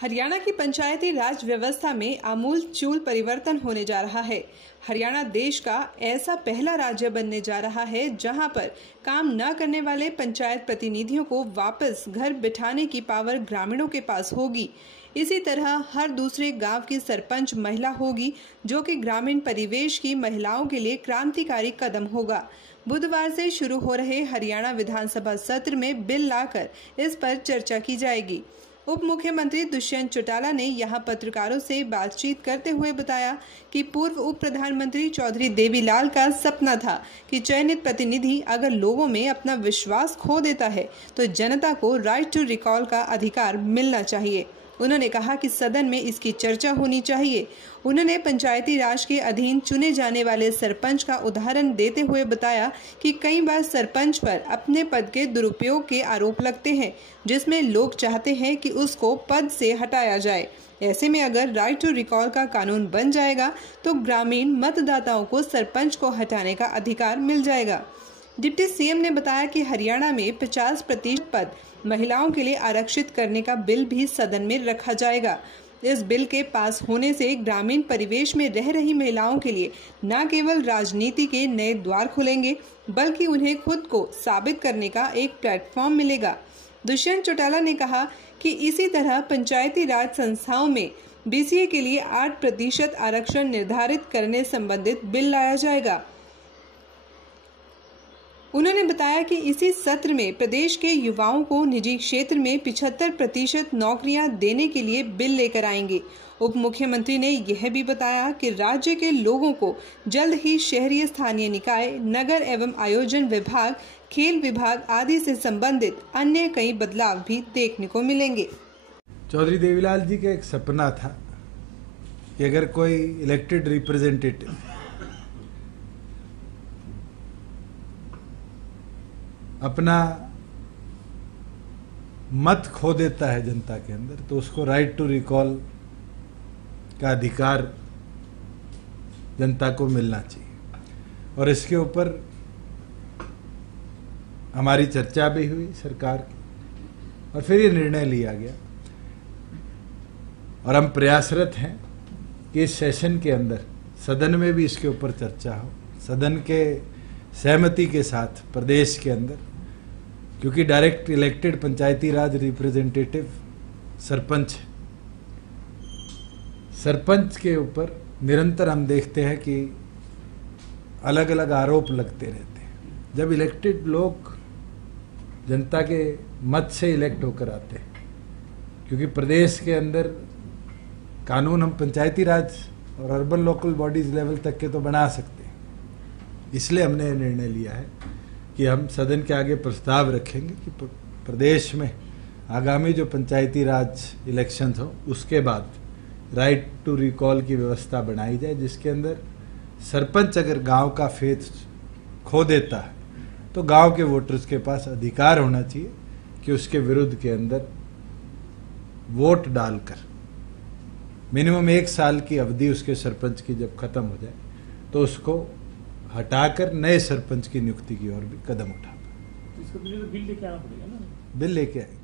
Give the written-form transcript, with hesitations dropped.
हरियाणा की पंचायती राज व्यवस्था में आमूल चूल परिवर्तन होने जा रहा है। हरियाणा देश का ऐसा पहला राज्य बनने जा रहा है जहां पर काम न करने वाले पंचायत प्रतिनिधियों को वापस घर बिठाने की पावर ग्रामीणों के पास होगी। इसी तरह हर दूसरे गांव की सरपंच महिला होगी, जो कि ग्रामीण परिवेश की महिलाओं के लिए क्रांतिकारी कदम होगा। बुधवार से शुरू हो रहे हरियाणा विधानसभा सत्र में बिल लाकर इस पर चर्चा की जाएगी। उप मुख्यमंत्री दुष्यंत चौटाला ने यहां पत्रकारों से बातचीत करते हुए बताया कि पूर्व उप प्रधानमंत्री चौधरी देवीलाल का सपना था कि चयनित प्रतिनिधि अगर लोगों में अपना विश्वास खो देता है तो जनता को राइट टू रिकॉल का अधिकार मिलना चाहिए। उन्होंने कहा कि सदन में इसकी चर्चा होनी चाहिए। उन्होंने पंचायती राज के अधीन चुने जाने वाले सरपंच का उदाहरण देते हुए बताया कि कई बार सरपंच पर अपने पद के दुरुपयोग के आरोप लगते हैं, जिसमें लोग चाहते हैं कि उसको पद से हटाया जाए। ऐसे में अगर राइट टू रिकॉल का कानून बन जाएगा तो ग्रामीण मतदाताओं को सरपंच को हटाने का अधिकार मिल जाएगा। डिप्टी सीएम ने बताया कि हरियाणा में 50% पद महिलाओं के लिए आरक्षित करने का बिल भी सदन में रखा जाएगा। इस बिल के पास होने से ग्रामीण परिवेश में रह रही महिलाओं के लिए न केवल राजनीति के नए द्वार खुलेंगे, बल्कि उन्हें खुद को साबित करने का एक प्लेटफॉर्म मिलेगा। दुष्यंत चौटाला ने कहा कि इसी तरह पंचायती राज संस्थाओं में बीसीए के लिए 8% आरक्षण निर्धारित करने संबंधित बिल लाया जाएगा। उन्होंने बताया कि इसी सत्र में प्रदेश के युवाओं को निजी क्षेत्र में 75% नौकरियां देने के लिए बिल लेकर आएंगे। उप मुख्यमंत्री ने यह भी बताया कि राज्य के लोगों को जल्द ही शहरी स्थानीय निकाय, नगर एवं आयोजन विभाग, खेल विभाग आदि से संबंधित अन्य कई बदलाव भी देखने को मिलेंगे। चौधरी देवीलाल जी का एक सपना था कि अगर कोई इलेक्टेड रिप्रेजेंटेटिव अपना मत खो देता है जनता के अंदर, तो उसको राइट टू रिकॉल का अधिकार जनता को मिलना चाहिए। और इसके ऊपर हमारी चर्चा भी हुई सरकार की और फिर ये निर्णय लिया गया। और हम प्रयासरत हैं कि इस सेशन के अंदर सदन में भी इसके ऊपर चर्चा हो, सदन के सहमति के साथ प्रदेश के अंदर, क्योंकि डायरेक्ट इलेक्टेड पंचायती राज रिप्रेजेंटेटिव सरपंच के ऊपर निरंतर हम देखते हैं कि अलग अलग आरोप लगते रहते हैं। जब इलेक्टेड लोग जनता के मत से इलेक्ट होकर आते हैं, क्योंकि प्रदेश के अंदर कानून हम पंचायती राज और अर्बन लोकल बॉडीज लेवल तक के तो बना सकते हैं, इसलिए हमने ये निर्णय लिया है कि हम सदन के आगे प्रस्ताव रखेंगे कि प्रदेश में आगामी जो पंचायती राज इलेक्शंस हो उसके बाद राइट टू रिकॉल की व्यवस्था बनाई जाए, जिसके अंदर सरपंच अगर गांव का फेथ खो देता है तो गांव के वोटर्स के पास अधिकार होना चाहिए कि उसके विरुद्ध के अंदर वोट डालकर मिनिमम 1 साल की अवधि उसके सरपंच की जब खत्म हो जाए तो उसको हटाकर नए सरपंच की नियुक्ति की ओर भी कदम उठा। इसको बिल लेके आना पड़ेगा ना? बिल लेके आएंगे।